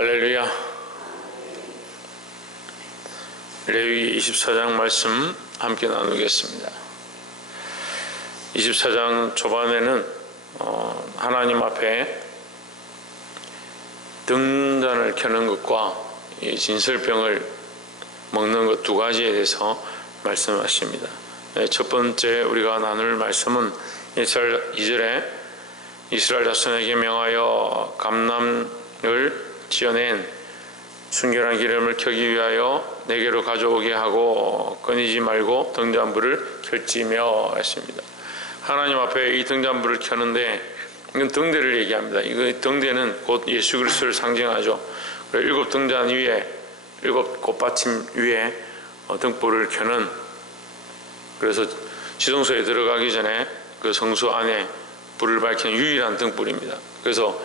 할렐루야. 레위기 24장 말씀 함께 나누겠습니다. 24장 초반에는 하나님 앞에 등잔을 켜는 것과 이 진설병을 먹는 것 두 가지에 대해서 말씀하십니다. 첫 번째 우리가 나눌 말씀은 2절에 이스라엘 자손에게 명하여 감람을 지어낸 순결한 기름을 켜기 위하여 내게로 가져오게 하고 끊이지 말고 등잔불을 켤지며 했습니다. 하나님 앞에 이 등잔불을 켜는데 이건 등대를 얘기합니다. 이거 등대는 곧 예수 그리스도를 상징하죠. 일곱 등잔 위에 일곱 꽃받침 위에 등불을 켜는, 그래서 지성소에 들어가기 전에 그 성소 안에 불을 밝히는 유일한 등불입니다. 그래서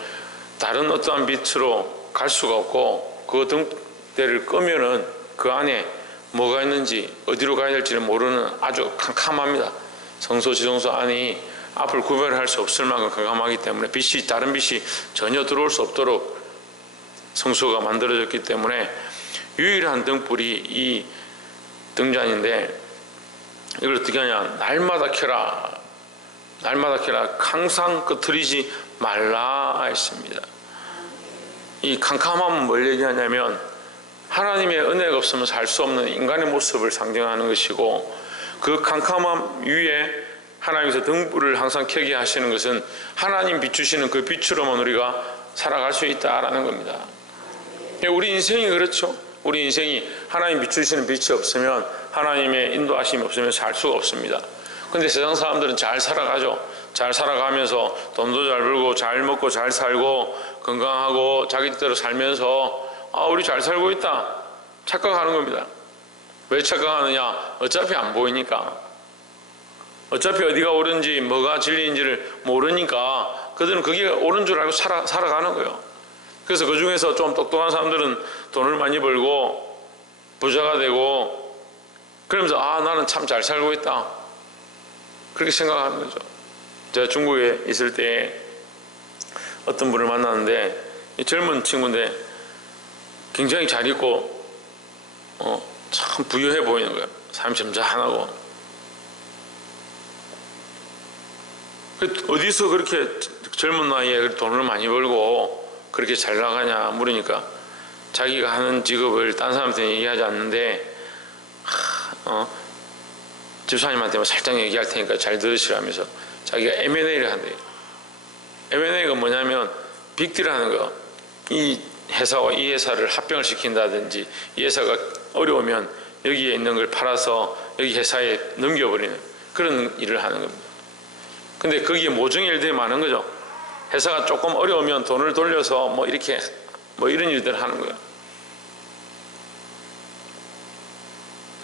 다른 어떠한 빛으로 갈 수가 없고 그 등대를 끄면은 그 안에 뭐가 있는지 어디로 가야 될지를 모르는 아주 캄캄합니다. 성소 지성소 안이 앞을 구별할 수 없을 만큼 캄캄하기 때문에 빛이, 다른 빛이 전혀 들어올 수 없도록 성소가 만들어졌기 때문에 유일한 등불이 이 등잔인데, 이걸 어떻게 하냐, 날마다 켜라, 날마다 켜라, 항상 끄트리지 말라 했습니다. 이 캄캄함은 뭘 얘기하냐면 하나님의 은혜가 없으면 살 수 없는 인간의 모습을 상징하는 것이고, 그 캄캄함 위에 하나님께서 등불을 항상 켜게 하시는 것은 하나님 비추시는 그 빛으로만 우리가 살아갈 수 있다라는 겁니다. 우리 인생이 그렇죠. 우리 인생이 하나님 비추시는 빛이 없으면, 하나님의 인도하심이 없으면 살 수가 없습니다. 근데 세상 사람들은 잘 살아가죠. 잘 살아가면서 돈도 잘 벌고 잘 먹고 잘 살고 건강하고 자기 뜻대로 살면서 우리 잘 살고 있다 착각하는 겁니다. 왜 착각하느냐? 어차피 안 보이니까. 어차피 어디가 옳은지 뭐가 진리인지를 모르니까 그들은 그게 옳은 줄 알고 살아가는 거예요. 그래서 그 중에서 좀 똑똑한 사람들은 돈을 많이 벌고 부자가 되고 그러면서 나는 참 잘 살고 있다 그렇게 생각하는 거죠. 제가 중국에 있을 때 어떤 분을 만났는데, 이 젊은 친구인데 굉장히 잘 입고 참 부유해 보이는 거예요. 사람이 점잖하고. 어디서 그렇게 젊은 나이에 돈을 많이 벌고 그렇게 잘 나가냐 물으니까 자기가 하는 직업을 딴 사람한테 얘기하지 않는데 집사님한테 살짝 얘기할 테니까 잘 들으시라면서 자기가 M&A를 한대요. M&A가 뭐냐면 빅딜 하는 거. 이 회사와 이 회사를 합병을 시킨다든지, 이 회사가 어려우면 여기에 있는 걸 팔아서 여기 회사에 넘겨버리는 그런 일을 하는 겁니다. 근데 거기에 모종의 일들이 많은 거죠. 회사가 조금 어려우면 돈을 돌려서 이렇게 이런 일들을 하는 거예요.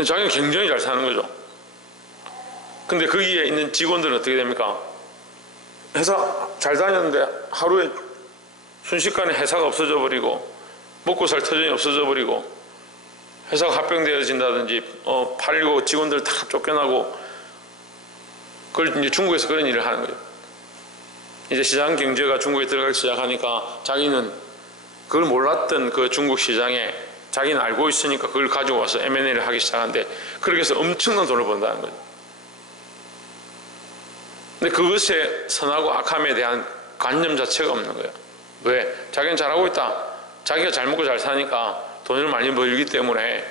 자기는 굉장히 잘 사는 거죠. 근데 거기에 있는 직원들은 어떻게 됩니까? 회사 잘 다녔는데 하루에 순식간에 회사가 없어져 버리고 먹고 살 터전이 없어져 버리고 회사가 합병되어진다든지 팔리고 직원들 다 쫓겨나고, 그걸 이제 중국에서 그런 일을 하는 거예요. 이제 시장 경제가 중국에 들어가기 시작하니까 자기는 그걸 몰랐던 그 중국 시장에 자기는 알고 있으니까 그걸 가지고 와서 M&A를 하기 시작하는데, 그렇게 해서 엄청난 돈을 번다는 거예요. 근데 그것의 선하고 악함에 대한 관념 자체가 없는 거예요. 왜? 자기는 잘하고 있다. 자기가 잘 먹고 잘 사니까 돈을 많이 벌기 때문에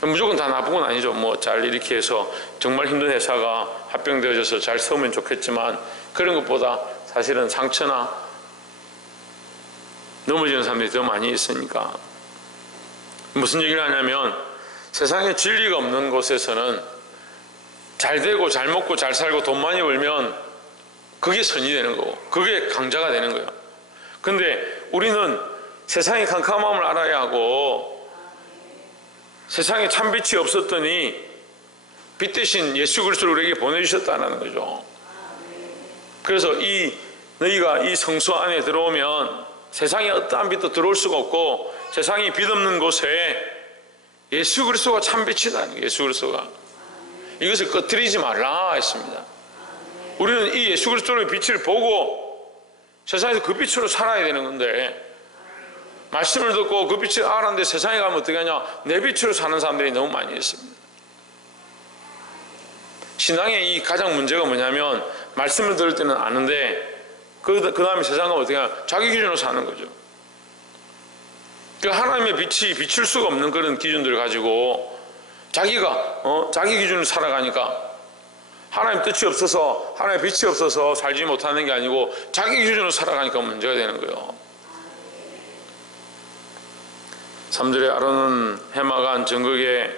무조건 다 나쁜 건 아니죠. 잘 이렇게 해서 정말 힘든 회사가 합병되어져서 잘 서면 좋겠지만, 그런 것보다 사실은 상처나 넘어지는 사람들이 더 많이 있으니까. 무슨 얘기를 하냐면 세상에 진리가 없는 곳에서는 잘 되고 잘 먹고 잘 살고 돈 많이 벌면 그게 선이 되는 거고 그게 강자가 되는 거예요. 근데 우리는 세상의 캄캄함을 알아야 하고, 세상에 참빛이 없었더니 빛 대신 예수 그리스도를 우리에게 보내주셨다는 거죠. 그래서 너희가 이 성소 안에 들어오면 세상에 어떠한 빛도 들어올 수가 없고, 세상이 빛 없는 곳에 예수 그리스도가 참빛이다. 예수 그리스도가. 이것을 꺼트리지 말라 했습니다. 우리는 이 예수 그리스도의 빛을 보고 세상에서 그 빛으로 살아야 되는 건데, 말씀을 듣고 그 빛을 알았는데 세상에 가면 어떻게 하냐? 내 빛으로 사는 사람들이 너무 많이 있습니다. 신앙의 이 가장 문제가 뭐냐면 말씀을 들을 때는 아는데 그 다음에 세상 가면 어떻게 하냐? 자기 기준으로 사는 거죠. 그 하나님의 빛이 비출 수가 없는 그런 기준들을 가지고 자기가 자기 기준으로 살아가니까 하나님 뜻이 없어서 하나님의 빛이 없어서 살지 못하는 게 아니고 자기 기준으로 살아가니까 문제가 되는 거예요. 3절에 아론은 해마가 안 정극에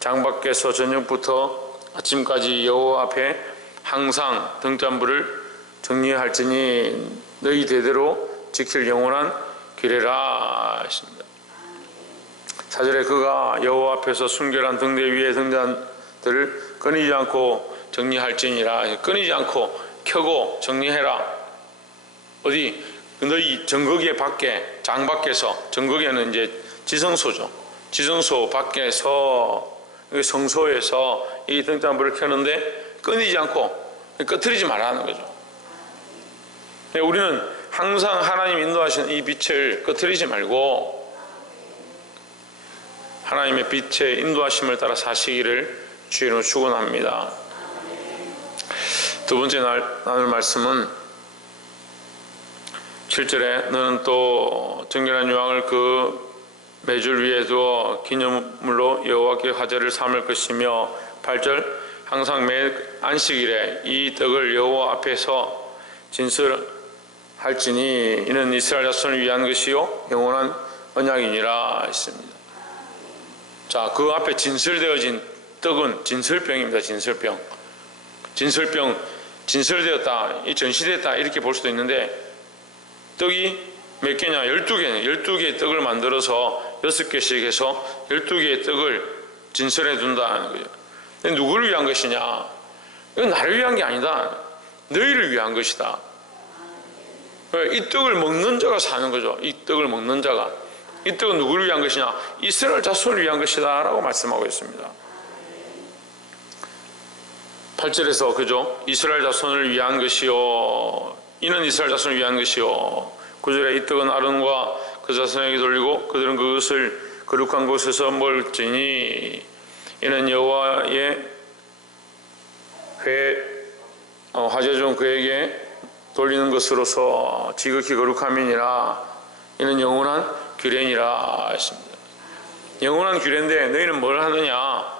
장밖에서 저녁부터 아침까지 여호와 앞에 항상 등잔불을 정리할지니 너희 대대로 지킬 영원한 규례라 하십니다. 4절에 그가 여호와 앞에서 순결한 등대 위에 등잔들을 끊이지 않고 정리할지니라. 끊이지 않고 켜고 정리해라. 어디? 너희 정거기 밖에, 장 밖에서, 정거기는 이제 지성소죠. 지성소 밖에서, 성소에서 이 등잔불을 켜는데 끊이지 않고 꺼트리지 말라는 거죠. 우리는 항상 하나님 인도하시는 이 빛을 꺼트리지 말고 하나님의 빛의 인도하심을 따라 사시기를 주의로 축원합니다. 두 번째 나눌 말씀은 7절에 너는 또 정결한 유황을 그 매줄 위에 두어 기념물로 여호와께 화제를 삼을 것이며 8절 항상 매 안식일에 이 떡을 여호와 앞에서 진설할지니 이는 이스라엘 자손을 위한 것이요 영원한 언약이니라 했습니다. 자, 그 앞에 진설되어진 떡은 진설병입니다. 진설되었다, 전시됐다 이렇게 볼 수도 있는데 떡이 몇 개냐? 12개네. 12개의 떡을 만들어서 6개씩 해서 12개의 떡을 진설해 둔다는 거예요. 근데 누구를 위한 것이냐? 이건 나를 위한 게 아니다. 너희를 위한 것이다. 이 떡을 먹는 자가 사는 거죠. 이 떡을 먹는 자가. 이 떡은 누구를 위한 것이냐? 이스라엘 자손을 위한 것이다 라고 말씀하고 있습니다. 8절에서 그죠? 이스라엘 자손을 위한 것이요 이는 이스라엘 자손을 위한 것이요 9절에 이 떡은 아론과 그 자손에게 돌리고 그들은 그것을 거룩한 곳에서 먹을지니 이는 여호와의 화제 중 그에게 돌리는 것으로서 지극히 거룩함이니라. 이는 영원한 규례니라 했습니다. 영원한 규례인데 너희는 뭘 하느냐?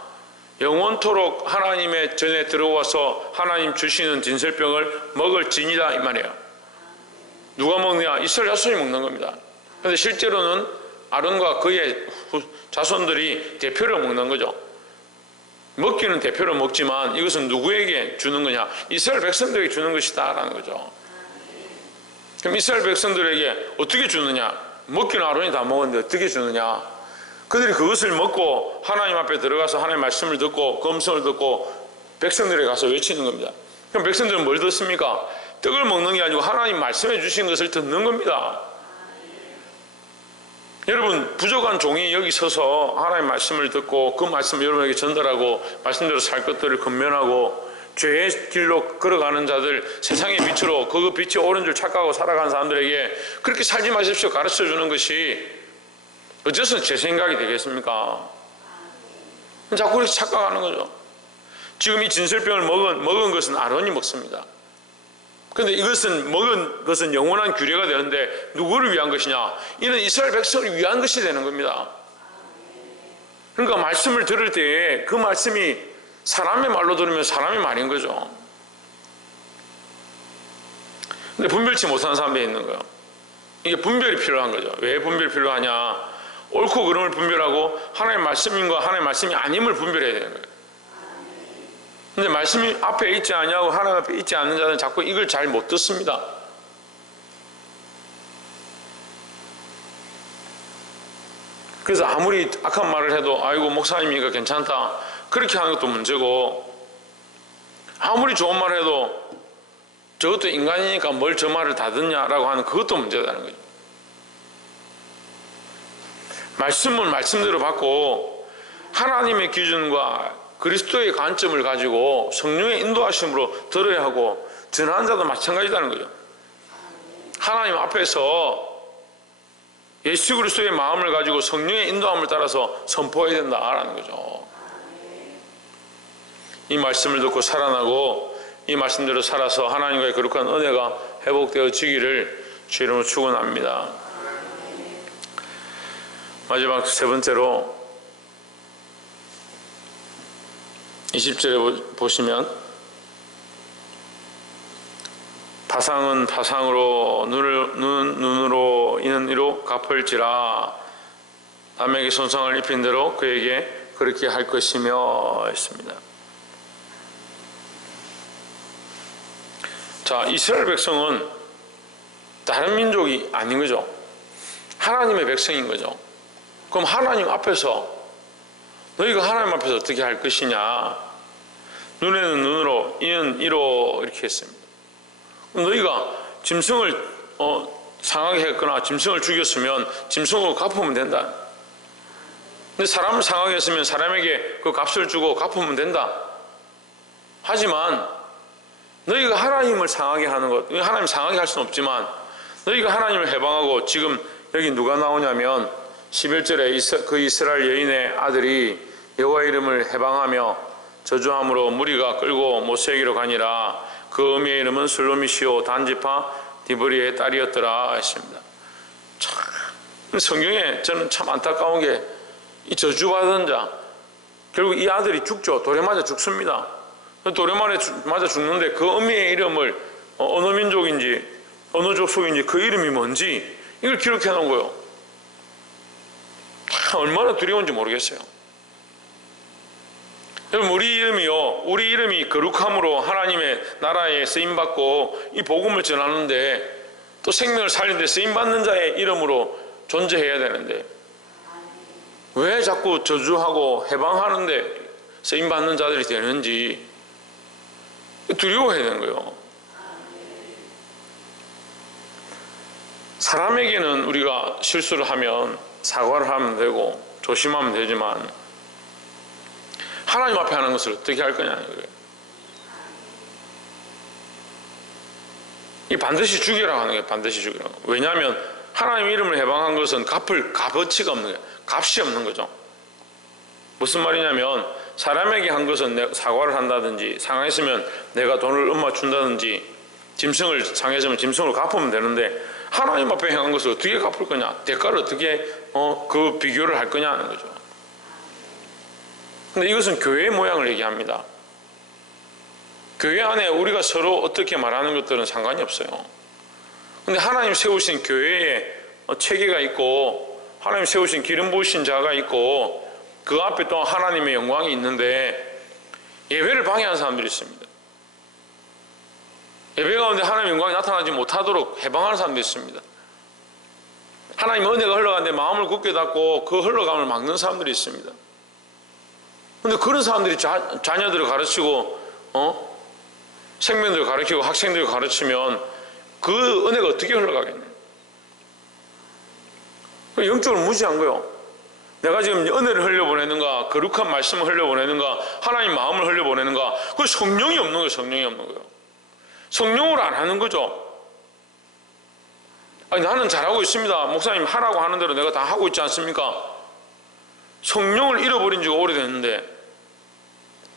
영원토록 하나님의 전에 들어와서 하나님 주시는 진설병을 먹을지니라 이 말이에요. 누가 먹느냐? 이스라엘 자손이 먹는 겁니다. 그런데 실제로는 아론과 그의 자손들이 대표로 먹는 거죠. 먹기는 대표로 먹지만 이것은 누구에게 주는 거냐? 이스라엘 백성들에게 주는 것이다 라는 거죠. 그럼 이스라엘 백성들에게 어떻게 주느냐? 먹기는 아론이 다 먹었는데 어떻게 주느냐? 그들이 그것을 먹고 하나님 앞에 들어가서 하나님의 말씀을 듣고 그 음성을 듣고 백성들에게 가서 외치는 겁니다. 그럼 백성들은 뭘 듣습니까? 떡을 먹는 게 아니고 하나님 말씀해 주신 것을 듣는 겁니다. 여러분, 부족한 종이 여기 서서 하나님 말씀을 듣고 그 말씀을 여러분에게 전달하고 말씀대로 살 것들을 건면하고 죄의 길로 걸어가는 자들, 세상의 빛으로 그 빛이 옳은 줄 착각하고 살아가는 사람들에게 그렇게 살지 마십시오 가르쳐 주는 것이 어째서 제 생각이 되겠습니까? 자꾸 그렇게 착각하는 거죠. 지금 이 진설병을 먹은 것은 아론이 먹습니다. 그런데 이것은 먹은 것은 영원한 규례가 되는데 누구를 위한 것이냐? 이는 이스라엘 백성을 위한 것이 되는 겁니다. 그러니까 말씀을 들을 때에 그 말씀이 사람의 말로 들으면 사람의 말인 거죠. 근데 분별치 못하는 사람들이 있는 거예요. 이게 분별이 필요한 거죠. 왜 분별이 필요하냐? 옳고 그름을 분별하고 하나님의 말씀인과 하나님의 말씀이 아님을 분별해야 되는 거예요. 근데 말씀이 앞에 있지 않냐고 하나님 앞에 있지 않는 자는 자꾸 이걸 잘 못 듣습니다. 그래서 아무리 악한 말을 해도 아이고 목사님이니까 괜찮다 그렇게 하는 것도 문제고, 아무리 좋은 말을 해도 저것도 인간이니까 뭘 저 말을 다 듣냐라고 하는 그것도 문제다는 거죠. 말씀을 말씀대로 받고 하나님의 기준과 그리스도의 관점을 가지고 성령의 인도하심으로 들어야 하고 전하는 자도 마찬가지다는 거죠. 하나님 앞에서 예수 그리스도의 마음을 가지고 성령의 인도함을 따라서 선포해야 된다라는 거죠. 이 말씀을 듣고 살아나고 이 말씀대로 살아서 하나님과의 거룩한 은혜가 회복되어지기를 주 이름으로 축원합니다. 마지막 세 번째로 20절에 보시면 파상은 파상으로 눈으로 이는 이로 갚을지라 남에게 손상을 입힌 대로 그에게 그렇게 할 것이며 했습니다. 자, 이스라엘 백성은 다른 민족이 아닌 거죠. 하나님의 백성인 거죠. 그럼 하나님 앞에서 너희가 하나님 앞에서 어떻게 할 것이냐? 눈에는 눈으로 이는 이로 이렇게 했습니다. 그럼 너희가 짐승을 상하게 했거나 짐승을 죽였으면 짐승으로 갚으면 된다. 근데 사람을 상하게 했으면 사람에게 그 값을 주고 갚으면 된다. 하지만 너희가 하나님을 상하게 하는 것, 하나님 상하게 할 수는 없지만 너희가 하나님을 해방하고, 지금 여기 누가 나오냐면 11절에 그 이스라엘 여인의 아들이 여호와의 이름을 해방하며 저주함으로 무리가 끌고 모세에게로 가니라. 그 어미의 이름은 슬로미시오 단지파 디브리의 딸이었더라 했습니다. 참, 성경에 저는 참 안타까운 게 이 저주받은 자, 결국 이 아들이 죽죠. 돌에 맞아 죽습니다. 돌에 맞아 죽는데 그 어미의 이름을 어느 민족인지 어느 족속인지 그 이름이 뭔지 이걸 기록해 놓은 거예요. 얼마나 두려운지 모르겠어요. 여러분, 우리 이름이 거룩함으로 하나님의 나라에 쓰임받고 이 복음을 전하는데, 또 생명을 살리는데 쓰임받는 자의 이름으로 존재해야 되는데 왜 자꾸 저주하고 해방하는데 쓰임받는 자들이 되는지 두려워해야 되는 거예요. 사람에게는 우리가 실수를 하면 사과를 하면 되고 조심하면 되지만 하나님 앞에 하는 것을 어떻게 할 거냐는 거예요. 이 반드시 죽이라고 하는 거예요. 반드시 죽이라고. 왜냐하면 하나님 이름을 해방한 것은 갚을 값어치가 없는 거예요. 값이 없는 거죠. 무슨 말이냐면 사람에게 한 것은 사과를 한다든지, 상했으면 내가 돈을 얼마 준다든지, 짐승을 상했으면 짐승으로 갚으면 되는데 하나님 앞에 행한 것을 어떻게 갚을 거냐, 대가를 어떻게 그 비교를 할 거냐 하는 거죠. 근데 이것은 교회의 모양을 얘기합니다. 교회 안에 우리가 서로 어떻게 말하는 것들은 상관이 없어요. 근데 하나님 세우신 교회에 체계가 있고 하나님 세우신 기름 부으신 자가 있고 그 앞에 또 하나님의 영광이 있는데 예배를 방해하는 사람들이 있습니다. 예배 가운데 하나님의 영광이 나타나지 못하도록 해방하는 사람들이 있습니다. 하나님의 은혜가 흘러가는데 마음을 굳게 닫고 그 흘러감을 막는 사람들이 있습니다. 그런데 그런 사람들이 자녀들을 가르치고 생명들을 가르치고 학생들을 가르치면 그 은혜가 어떻게 흘러가겠나요? 영적으로 무시한 거예요. 내가 지금 은혜를 흘려보내는가, 거룩한 말씀을 흘려보내는가, 하나님 마음을 흘려보내는가, 그 성령이 없는 거예요. 성령이 없는 거예요. 성령으로 안 하는 거죠. 아니, 나는 잘하고 있습니다. 목사님 하라고 하는 대로 내가 다 하고 있지 않습니까? 성령을 잃어버린 지가 오래됐는데,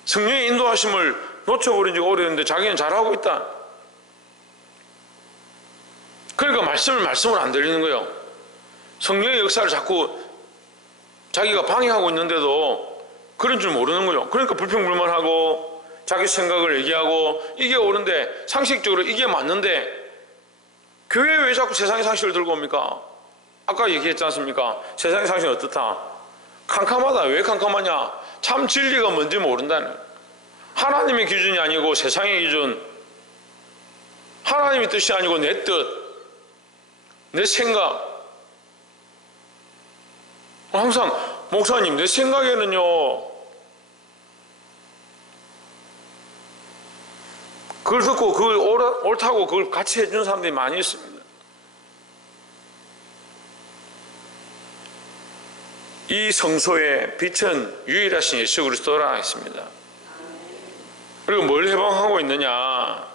성령의 인도하심을 놓쳐버린 지가 오래됐는데 자기는 잘하고 있다. 그러니까 말씀을 안 들리는 거예요. 성령의 역사를 자꾸 자기가 방해하고 있는데도 그런 줄 모르는 거예요. 그러니까 불평불만하고 자기 생각을 얘기하고 이게 옳은데, 상식적으로 이게 맞는데 교회에 왜 자꾸 세상의 상식을 들고 옵니까? 아까 얘기했지 않습니까? 세상의 상식은 어떻다? 캄캄하다. 왜 캄캄하냐? 참 진리가 뭔지 모른다는, 하나님의 기준이 아니고 세상의 기준, 하나님의 뜻이 아니고 내 뜻, 내 생각. 항상 목사님 내 생각에는요, 그걸 듣고 그걸 옳다고 그걸 같이 해주는 사람들이 많이 있습니다. 이 성소의 빛은 유일하신 예수 그리스도라 했습니다. 그리고 뭘 해방하고 있느냐?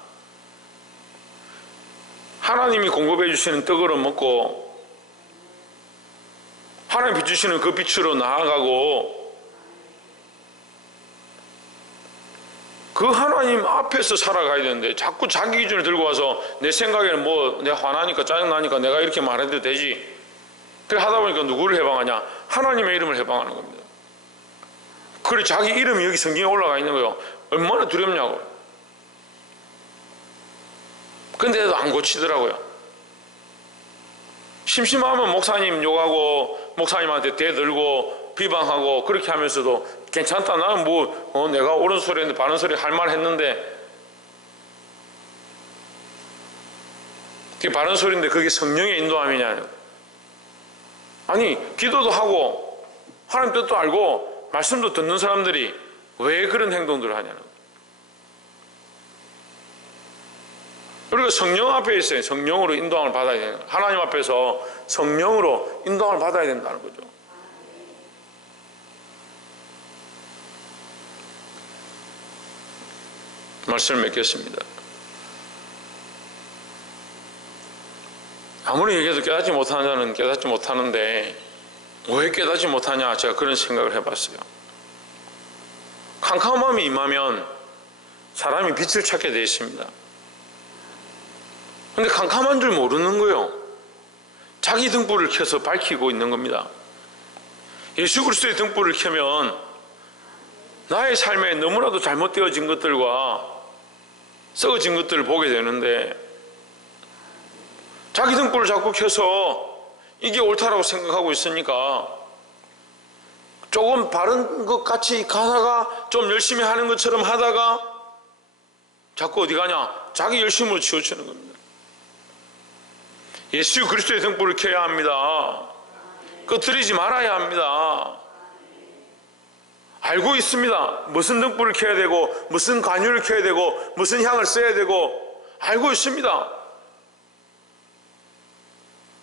하나님이 공급해 주시는 떡으로 먹고 하나님 비추시는 그 빛으로 나아가고 그 하나님 앞에서 살아가야 되는데 자꾸 자기 기준을 들고 와서 내 생각에는 뭐 내가 화나니까 짜증나니까 내가 이렇게 말해도 되지. 그래 하다 보니까 누구를 해방하냐? 하나님의 이름을 해방하는 겁니다. 그래 자기 이름이 여기 성경에 올라가 있는 거예요. 얼마나 두렵냐고. 근데도 안 고치더라고요. 심심하면 목사님 욕하고 목사님한테 대들고 비방하고 그렇게 하면서도 괜찮다. 나는 뭐 내가 옳은 소리 했는데 바른 소리 할 말 했는데 그게 바른 소리인데 그게 성령의 인도함이냐. 아니 기도도 하고 하나님 뜻도 알고 말씀도 듣는 사람들이 왜 그런 행동들을 하냐는. 우리가 성령 앞에 있어요. 성령으로 인도함을 받아야 되는 거예요. 하나님 앞에서 성령으로 인도함을 받아야 된다는 거죠. 말씀을 맺겠습니다. 아무리 얘기해도 깨닫지 못하는 자는 깨닫지 못하는데 왜 깨닫지 못하냐, 제가 그런 생각을 해봤어요. 캄캄함이 임하면 사람이 빛을 찾게 되어 있습니다. 근데 캄캄한 줄 모르는 거예요. 자기 등불을 켜서 밝히고 있는 겁니다. 예수 그리스도의 등불을 켜면 나의 삶에 너무나도 잘못되어진 것들과 썩어진 것들을 보게 되는데 자기 등불을 자꾸 켜서 이게 옳다라고 생각하고 있으니까 조금 바른 것 같이 가다가 좀 열심히 하는 것처럼 하다가 자꾸 어디 가냐? 자기 열심으로 치우치는 겁니다. 예수 그리스도의 등불을 켜야 합니다. 꺼뜨리지 말아야 합니다. 알고 있습니다. 무슨 등불을 켜야 되고 무슨 관유를 켜야 되고 무슨 향을 써야 되고 알고 있습니다.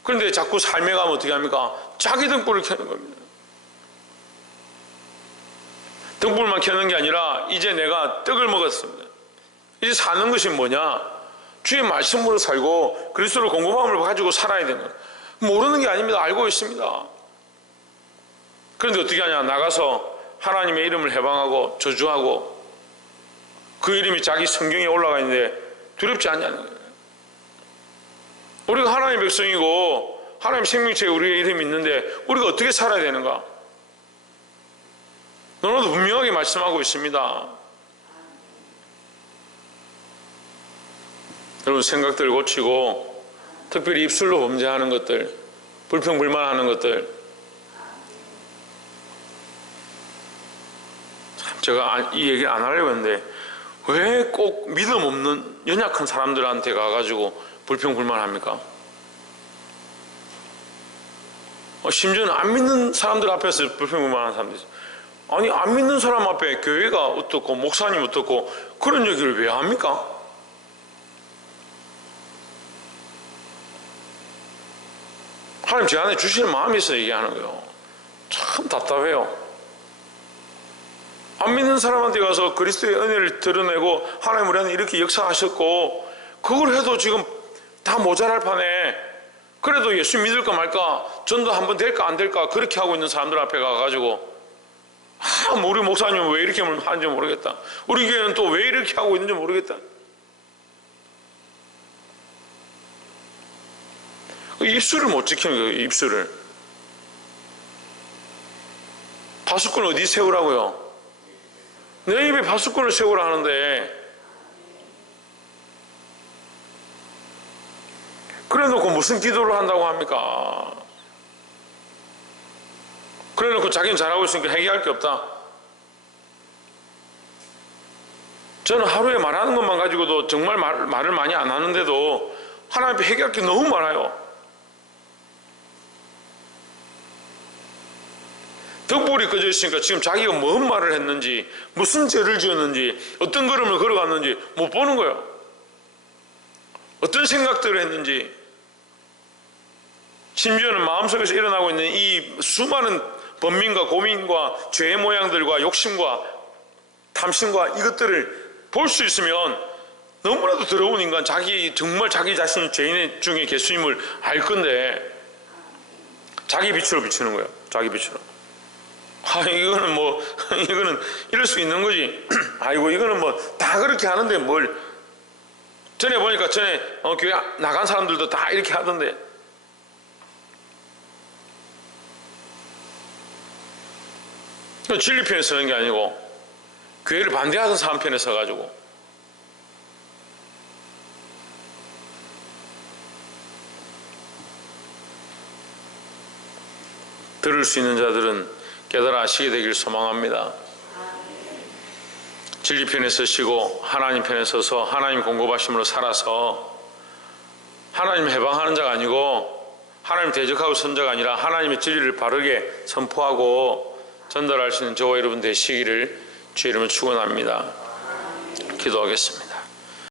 그런데 자꾸 삶에 가면 어떻게 합니까? 자기 등불을 켜는 겁니다. 등불만 켜는 게 아니라 이제 내가 떡을 먹었습니다. 이제 사는 것이 뭐냐? 주의 말씀으로 살고 그리스도로 공급함을 가지고 살아야 되는 거예요. 모르는 게 아닙니다. 알고 있습니다. 그런데 어떻게 하냐? 나가서 하나님의 이름을 해방하고 저주하고 그 이름이 자기 성경에 올라가 있는데 두렵지 않냐는 거예요. 우리가 하나님의 백성이고 하나님 생명체에 우리의 이름이 있는데 우리가 어떻게 살아야 되는가? 너무도 분명하게 말씀하고 있습니다. 여러분 생각들 고치고 특별히 입술로 범죄하는 것들, 불평불만하는 것들, 참 제가 이 얘기를 안 하려고 했는데 왜 꼭 믿음 없는 연약한 사람들한테 가가지고 불평불만합니까? 심지어는 안 믿는 사람들 앞에서 불평불만하는 사람들 있어요. 아니 안 믿는 사람 앞에 교회가 어떻고 목사님 어떻고 그런 얘기를 왜 합니까? 하나님 제 안에 주시는 마음이 있어서 얘기하는 거예요. 참 답답해요. 안 믿는 사람한테 가서 그리스도의 은혜를 드러내고 하나님 우리 안에 이렇게 역사하셨고 그걸 해도 지금 다 모자랄 판에 그래도 예수 믿을까 말까 전도 한번 될까 안 될까 그렇게 하고 있는 사람들 앞에 가가지고 우리 목사님은 왜 이렇게 하는지 모르겠다. 우리 교회는 또 왜 이렇게 하고 있는지 모르겠다. 입술을 못 지키는 거예요. 입술을. 파수꾼 어디 세우라고요? 내 입에 파수꾼을 세우라 하는데 그래 놓고 무슨 기도를 한다고 합니까? 그래 놓고 자기는 잘하고 있으니까 회개할 게 없다. 저는 하루에 말하는 것만 가지고도 정말 말을 많이 안 하는데도 하나님 앞에 회개할 게 너무 많아요. 덕불이 꺼져 있으니까 지금 자기가 뭔 말을 했는지 무슨 죄를 지었는지 어떤 걸음을 걸어갔는지 못 보는 거예요. 어떤 생각들을 했는지 심지어는 마음속에서 일어나고 있는 이 수많은 번민과 고민과 죄의 모양들과 욕심과 탐심과 이것들을 볼 수 있으면 너무나도 더러운 인간 정말 자기 자신이 죄인 중에 계수임을 알 건데 자기 빛으로 비추는 거예요. 자기 빛으로. 이거는 뭐 이거는 이럴 수 있는 거지. 아이고 이거는 뭐 다 그렇게 하는데 뭘. 전에 보니까 전에 교회 나간 사람들도 다 이렇게 하던데. 진리 편에 서는 게 아니고 교회를 반대하던 사람 편에 서가지고 들을 수 있는 자들은 깨달아 아시게 되길 소망합니다. 진리 편에 서시고 하나님 편에 서서 하나님 공급하심으로 살아서 하나님 해방하는 자가 아니고 하나님 대적하고 선 자가 아니라 하나님의 진리를 바르게 선포하고 전달할 수 있는 저와 여러분 되시기를 주의 이름으로 축원합니다. 기도하겠습니다.